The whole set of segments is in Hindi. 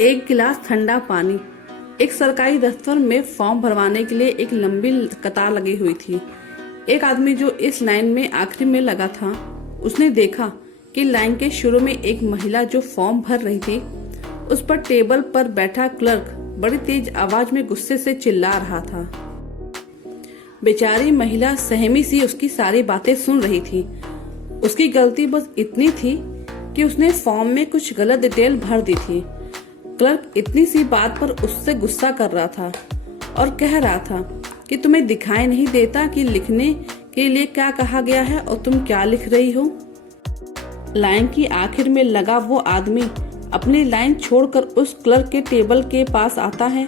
एक गिलास ठंडा पानी। एक सरकारी दफ्तर में फॉर्म भरवाने के लिए एक लंबी कतार लगी हुई थी। एक आदमी जो इस लाइन में आखिरी में लगा था, उसने देखा कि लाइन के शुरू में एक महिला जो फॉर्म भर रही थी, उस पर टेबल पर बैठा क्लर्क बड़ी तेज आवाज में गुस्से से चिल्ला रहा था। बेचारी महिला सहमी सी उसकी सारी बातें सुन रही थी। उसकी गलती बस इतनी थी कि उसने फॉर्म में कुछ गलत डिटेल भर दी थी। क्लर्क इतनी सी बात पर उससे गुस्सा कर रहा था और कह रहा था कि तुम्हें दिखाई नहीं देता कि लिखने के लिए क्या कहा गया है और तुम क्या लिख रही हो। लाइन की आखिर में लगा वो आदमी अपनी लाइन छोड़कर उस क्लर्क के टेबल के पास आता है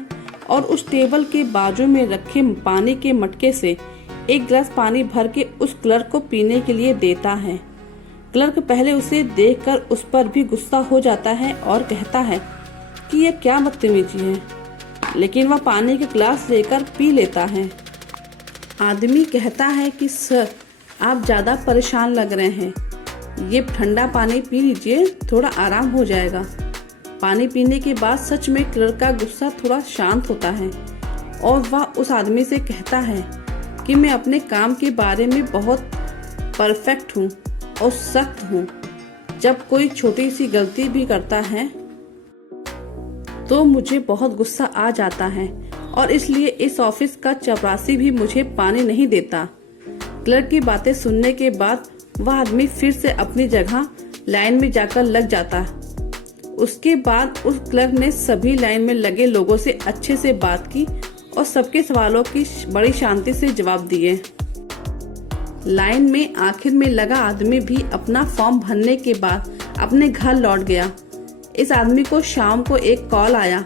और उस टेबल के बाजू में रखे पानी के मटके से एक गिलास पानी भर के उस क्लर्क को पीने के लिए देता है। क्लर्क पहले उसे देखकर उस पर भी गुस्सा हो जाता है और कहता है कि यह क्या बदतमीजी है, लेकिन वह पानी के गिलास लेकर पी लेता है। आदमी कहता है कि सर, आप ज्यादा परेशान लग रहे हैं, ये ठंडा पानी पी लीजिए, थोड़ा आराम हो जाएगा। पानी पीने के बाद सच में क्लर्क का गुस्सा थोड़ा शांत होता है और वह उस आदमी से कहता है कि मैं अपने काम के बारे में बहुत परफेक्ट हूँ और सख्त हूँ। जब कोई छोटी सी गलती भी करता है तो मुझे बहुत गुस्सा आ जाता है और इसलिए इस ऑफिस का चपरासी भी मुझे पानी नहीं देता। क्लर्क की बातें सुनने के बाद वह आदमी फिर से अपनी जगह लाइन में जाकर लग जाता। उसके बाद उस क्लर्क ने सभी लाइन में लगे लोगों से अच्छे से बात की और सबके सवालों की बड़ी शांति से जवाब दिए। लाइन में आखिर में लगा आदमी भी अपना फॉर्म भरने के बाद अपने घर लौट गया। इस आदमी को शाम को एक कॉल आया।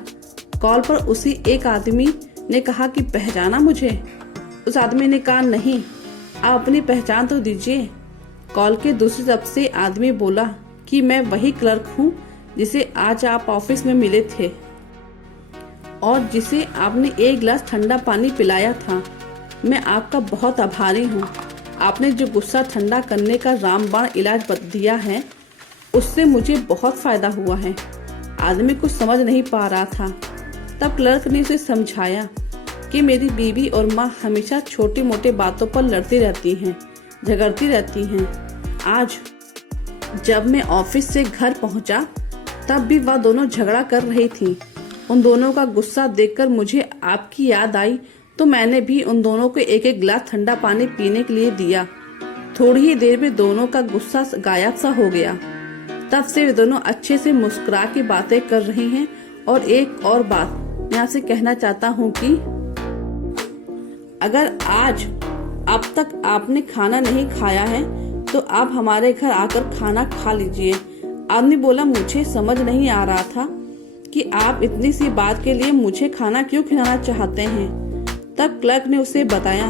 कॉल पर उसी एक आदमी ने कहा कि पहचाना मुझे। उस आदमी ने कहा नहीं, आप अपनी पहचान तो दीजिए। कॉल के दूसरी तरफ से आदमी बोला कि मैं वही क्लर्क हूँ जिसे आज आप ऑफिस में मिले थे और जिसे आपने एक गिलास ठंडा पानी पिलाया था। मैं आपका बहुत आभारी हूँ। आपने जो गुस्सा ठंडा करने का रामबाण इलाज दिया है, उससे मुझे बहुत फायदा हुआ है। आदमी कुछ समझ नहीं पा रहा था। तब क्लर्क ने उसे समझाया कि मेरी बीवी और माँ हमेशा छोटी मोटी बातों पर लड़ती रहती हैं, झगड़ती रहती हैं। आज जब मैं ऑफिस से घर पहुंचा तब भी वह दोनों झगड़ा कर रही थी। उन दोनों का गुस्सा देखकर मुझे आपकी याद आई तो मैंने भी उन दोनों को एक एक गिलास ठंडा पानी पीने के लिए दिया। थोड़ी ही देर में दोनों का गुस्सा गायब सा हो गया। तब से वे दोनों अच्छे से मुस्कुरा के बातें कर रही हैं। और एक और बात मैं आपसे कहना चाहता हूँ कि अगर आज अब तक आपने खाना नहीं खाया है तो आप हमारे घर आकर खाना खा लीजिए। आदमी बोला मुझे समझ नहीं आ रहा था कि आप इतनी सी बात के लिए मुझे खाना क्यों खिलाना चाहते हैं। तब क्लर्क ने उसे बताया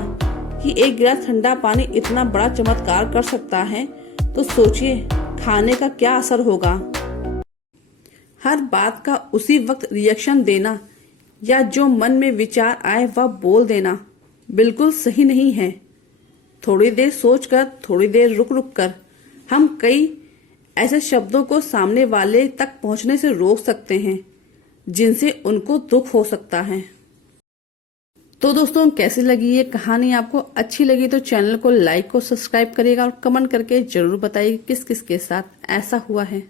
कि एक गिलास ठंडा पानी इतना बड़ा चमत्कार कर सकता है, तो सोचिए खाने का क्या असर होगा। हर बात का उसी वक्त रिएक्शन देना या जो मन में विचार आए वह बोल देना बिल्कुल सही नहीं है। थोड़ी देर सोचकर, थोड़ी देर रुक रुक कर हम कई ऐसे शब्दों को सामने वाले तक पहुंचने से रोक सकते हैं जिनसे उनको दुख हो सकता है। तो दोस्तों, कैसी लगी ये कहानी? आपको अच्छी लगी तो चैनल को लाइक और सब्सक्राइब करिएगा और कमेंट करके जरूर बताइए किस किस के साथ ऐसा हुआ है।